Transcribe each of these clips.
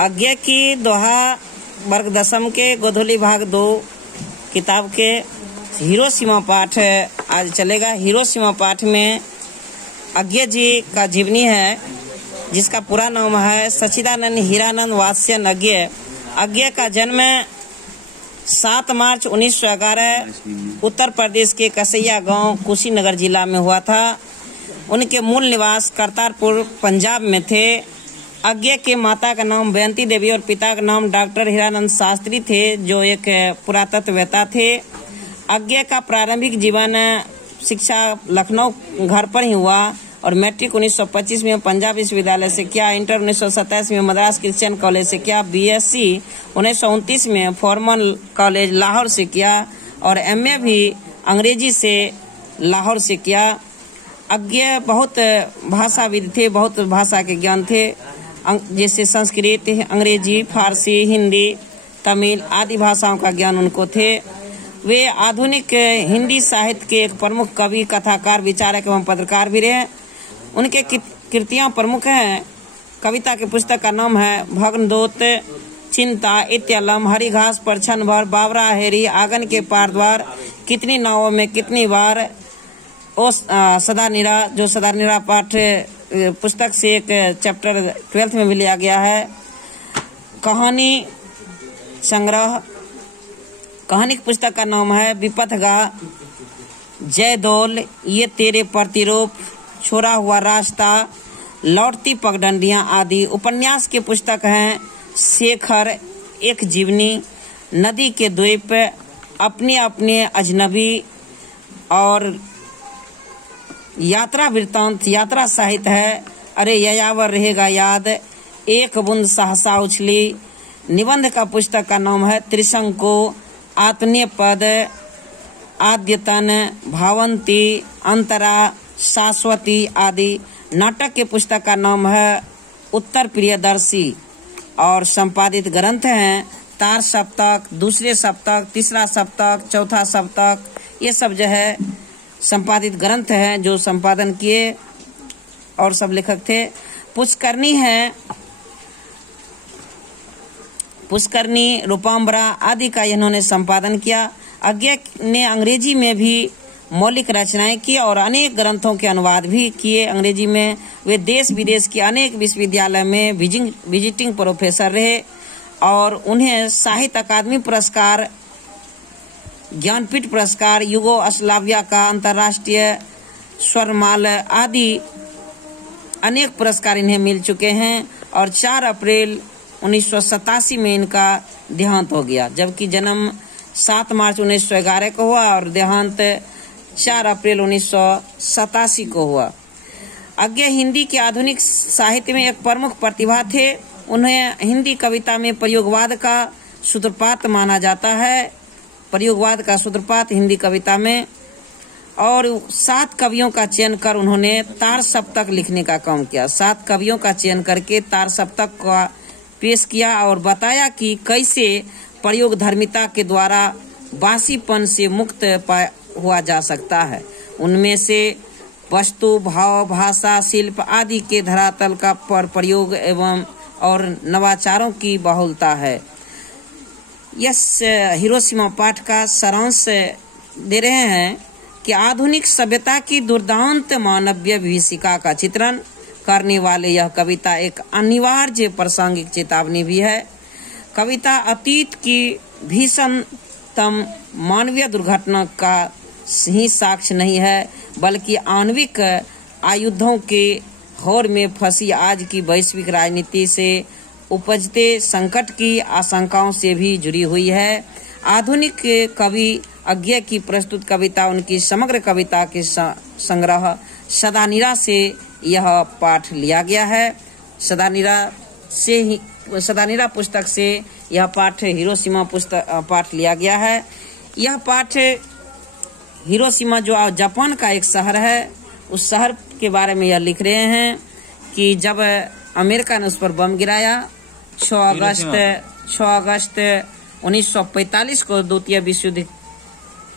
आज्ञा की दोहा वर्ग दशम के गोधूली भाग 2 किताब के हिरोशिमा पाठ आज चलेगा। हिरोशिमा पाठ में आज्ञा जी का जीवनी है, जिसका पूरा नाम है सच्चिदानंद हीरानंद वात्स्यन आज्ञा। आज्ञा का जन्म 7 मार्च 1911 उत्तर प्रदेश के कसैया गांव कुशीनगर जिला में हुआ था। उनके मूल निवास करतारपुर पंजाब में थे। आज्ञा के माता का नाम बेंती देवी और पिता का नाम डॉक्टर हीरानंद शास्त्री थे, जो एक पुरातत्ववेत्ता थे। आज्ञा का प्रारंभिक जीवन शिक्षा लखनऊ घर पर ही हुआ और मैट्रिक 1925 में पंजाब विश्वविद्यालय से किया। इंटर 1927 में मद्रास क्रिश्चियन कॉलेज से किया। बीएससी 1929 में फॉर्मल कॉलेज लाहौर से किया और एमए भी अंग्रेजी से लाहौर से किया। आज्ञा बहुत भाषाविद थे, बहुत भाषा के ज्ञान थे, जैसे संस्कृत, अंग्रेजी, फारसी, हिंदी, तमिल आदि भाषाओं का ज्ञान उनको थे। वे आधुनिक हिंदी साहित्य के एक प्रमुख कवि, कथाकार, विचारक एवं पत्रकार भी रहे। उनके कृतियां प्रमुख हैं। कविता की पुस्तक का नाम है भग्नदूत, चिंता, इत्यलम, हरी घास पर क्षण भर, बाबरा हेरी, आंगन के पार द्वार, कितनी नावों में कितनी बार, ओ सदा निरा, जो सदा निरा पाठ पुस्तक से एक चैप्टर 12th में भी लिया गया है। कहानी संग्रह, कहानी की पुस्तक का नाम है विपथगा, जयदौल, ये तेरे प्रतिरूप, छोड़ा हुआ रास्ता, लौटती पगडंडियां आदि। उपन्यास की पुस्तक हैं शेखर, एक जीवनी, नदी के द्वीप, अपने अपने अजनबी और यात्रा वृत्तांत, यात्रा साहित्य है। अरे यायावर रहेगा याद, एक बूंद सहसा उछली। निबंध का पुस्तक का नाम है त्रिशंकु, आत्मीय पद, आद्यतन, भावंती, अंतरा, शाश्वती आदि। नाटक के पुस्तक का नाम है उत्तर प्रियदर्शी और संपादित ग्रंथ हैं तार सप्तक, दूसरे सप्तक, तीसरा सप्तक, चौथा सप्तक। ये सब जो है संपादित ग्रंथ हैं जो संपादन किए और सब लेखक थे। पुष्करणी है, पुष्करणी, रूपाम्बरा आदि का इन्होंने संपादन किया। आज्ञा ने अंग्रेजी में भी मौलिक रचनाएं की और अनेक ग्रंथों के अनुवाद भी किए अंग्रेजी में। वे देश विदेश के अनेक विश्वविद्यालय में विजिटिंग प्रोफेसर रहे और उन्हें साहित्य अकादमी पुरस्कार, ज्ञानपीठ पुरस्कार, युगोस्लाविया का अंतर्राष्ट्रीय स्वरमाल आदि अनेक पुरस्कार इन्हें मिल चुके हैं। और 4 अप्रैल 1987 में इनका देहांत हो गया, जबकि जन्म 7 मार्च 1911 को हुआ और देहांत 4 अप्रैल 1987 को हुआ। आज्ञा हिंदी के आधुनिक साहित्य में एक प्रमुख प्रतिभा थे। उन्हें हिंदी कविता में प्रयोगवाद का सूत्रपात माना जाता है, प्रयोगवाद का सूत्रपात हिंदी कविता में। और 7 कवियों का चयन कर उन्होंने तार सप्तक लिखने का काम किया। 7 कवियों का चयन करके तार सप्तक का पेश किया और बताया कि कैसे प्रयोग धर्मिता के द्वारा बासीपन से मुक्त हुआ जा सकता है। उनमें से वस्तु, भाव, भाषा, शिल्प आदि के धरातल का प्रयोग एवं और नवाचारों की बहुलता है। यस हिरोशिमा पाठ का सारांश दे रहे हैं कि आधुनिक सभ्यता की दुर्दांत मानवीय विभीषिका का चित्रण करने वाले यह कविता एक अनिवार्य प्रासंगिक चेतावनी भी है। कविता अतीत की भीषणतम मानवीय दुर्घटना का ही साक्ष्य नहीं है, बल्कि आणविक आयुधों के घोर में फंसी आज की वैश्विक राजनीति से उपजते संकट की आशंकाओं से भी जुड़ी हुई है। आधुनिक कवि आज्ञा की प्रस्तुत कविता उनकी समग्र कविता के संग्रह सदानीरा से यह पाठ लिया गया है। सदानीरा पुस्तक से यह पाठ हिरोशिमा पाठ लिया गया है। यह पाठ हिरोशिमा जो जापान का एक शहर है, उस शहर के बारे में यह लिख रहे हैं कि जब अमेरिका ने उस पर बम गिराया 6 अगस्त 1945 को द्वितीय विश्व युद्ध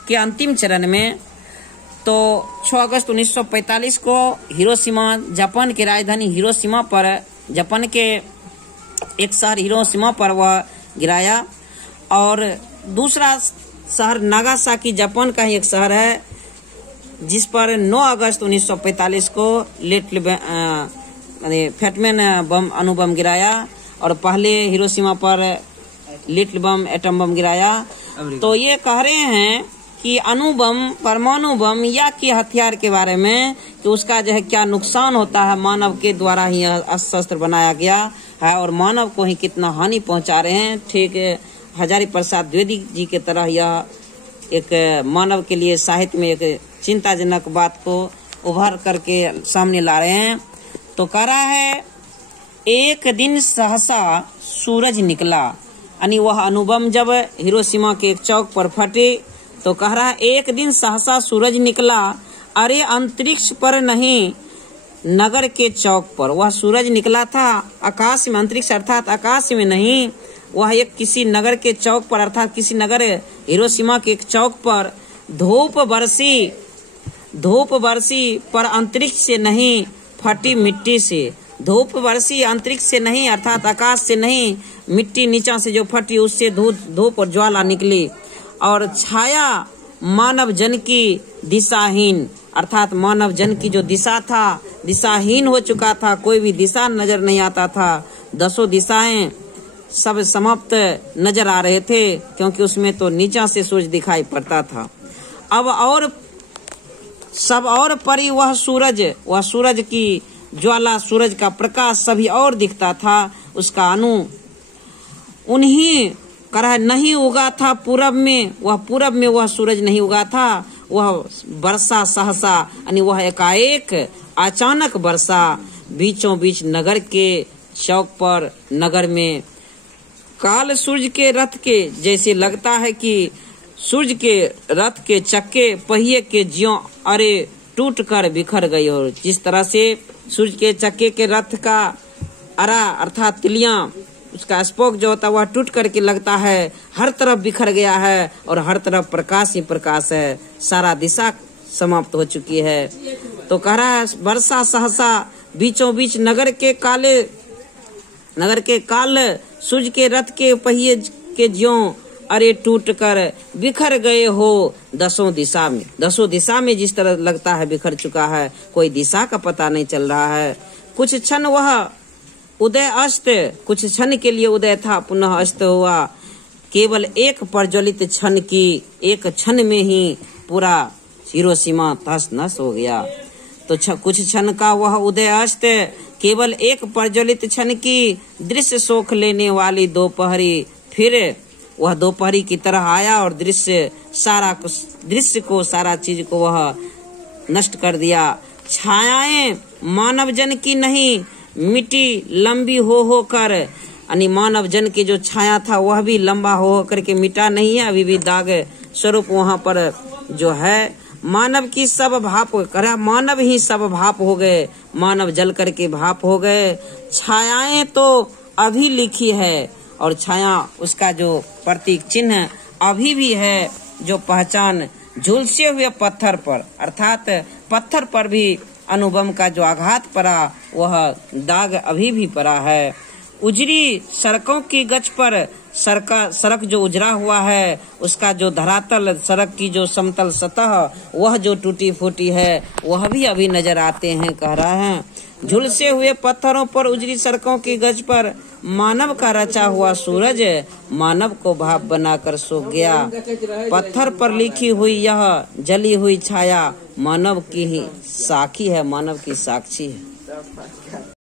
के अंतिम चरण में, तो 6 अगस्त 1945 को हिरोशिमा, जापान की राजधानी हिरोशिमा पर, जापान के एक शहर हिरोशिमा पर वह गिराया। और दूसरा शहर नागासाकी, जापान का ही एक शहर है, जिस पर 9 अगस्त 1945 को लिटिल फैटमैन बम, अणुबम गिराया। और पहले हिरोशिमा पर लिटिल बम, एटम बम गिराया। तो ये कह रहे हैं कि अणुबम, परमाणु बम या कि हथियार के बारे में कि उसका जो है क्या नुकसान होता है, मानव के द्वारा ही अस्त्र बनाया गया है और मानव को ही कितना हानि पहुंचा रहे हैं। ठीक हजारी प्रसाद द्विवेदी जी के तरह यह एक मानव के लिए साहित्य में एक चिंताजनक बात को उभर करके सामने ला रहे हैं। तो कह रहा है एक दिन सहसा सूरज निकला, यानी वह अणुबम जब हिरोशिमा के एक चौक पर फटे तो कह रहा है एक दिन सहसा सूरज निकला, अरे अंतरिक्ष पर नहीं नगर के चौक पर। वह सूरज निकला था आकाश में, अंतरिक्ष अर्थात आकाश में नहीं, वह एक किसी नगर के चौक पर, अर्थात किसी नगर हिरोशिमा के एक चौक पर धूप बरसी पर अंतरिक्ष से नहीं फटी मिट्टी से। धूप बरसी अंतरिक्ष से नहीं अर्थात आकाश से नहीं, मिट्टी नीचा से जो फटी उससे धूप और ज्वाला निकली। और छाया मानव जन की दिशाहीन, अर्थात मानव जन की जो दिशा था दिशाहीन हो चुका था, कोई भी दिशा नजर नहीं आता था। 10 दिशाएं सब समाप्त नजर आ रहे थे क्योंकि उसमें तो नीचा से सूरज दिखाई पड़ता था। अब और सब और परी वह सूरज की ज्वाला, सूरज का प्रकाश सभी और दिखता था। उसका अणु उन्हीं करह नहीं उगा था पूरब में, वह सूरज नहीं उगा था, वह वर्षा सहसा, यानी वह एकाएक अचानक वर्षा बीचों बीच नगर के चौक पर, नगर में काल सूर्य के रथ के जैसे लगता है कि सूर्य के रथ के चक्के पहिए के ज्यों अरे टूट कर बिखर गई हो। जिस तरह से सूर्य के चक्के के रथ का अरा अर्थात तिलियां, उसका स्पोक जो होता है वह टूट करके लगता है हर तरफ बिखर गया है और हर तरफ प्रकाश ही प्रकाश है, सारा दिशा समाप्त हो चुकी है। तो कह रहा है वर्षा सहसा बीचों बीच नगर के काल सूर्य के रथ के पहिए के ज्यों अरे टूट कर बिखर गए हो 10 दिशा में। 10 दिशा में जिस तरह लगता है बिखर चुका है, कोई दिशा का पता नहीं चल रहा है। कुछ क्षण वह उदय अस्त, कुछ क्षण के लिए उदय था पुनः अस्त हुआ, केवल एक प्रज्वलित क्षण की, एक क्षण में ही पूरा हिरोशिमा तहस नहस हो गया। तो कुछ क्षण का वह उदय अस्त, केवल एक प्रज्वलित क्षण की दृश्य सोख लेने वाली दोपहरी, फिर वह दोपहरी की तरह आया और दृश्य को सारा चीज को वह नष्ट कर दिया। छायाएं मानव जन की नहीं मिट्टी लंबी हो कर, यानी मानव जन की जो छाया था वह भी लंबा हो करके मिटा नहीं है, अभी भी दाग स्वरूप वहाँ पर जो है। मानव की सब भाप करा, मानव ही सब भाप हो गए, मानव जल करके भाप हो गए। छायाएं तो अभी लिखी है और छाया उसका जो प्रतीक चिन्ह अभी भी है, जो पहचान झुलसे हुए पत्थर पर, अर्थात पत्थर पर भी अणुबम का जो आघात पड़ा वह दाग अभी भी पड़ा है। उजरी सड़कों की गच पर सड़क जो उजरा हुआ है, उसका जो धरातल, सड़क की जो समतल सतह वह जो टूटी फूटी है वह भी अभी नजर आते हैं, कह रहा है। झुलसे हुए पत्थरों पर उजरी सड़कों की गज पर मानव का रचा हुआ सूरज मानव को भाप बनाकर सो गया। पत्थर पर लिखी हुई यह जली हुई छाया मानव की ही साखी है, मानव की साक्षी है।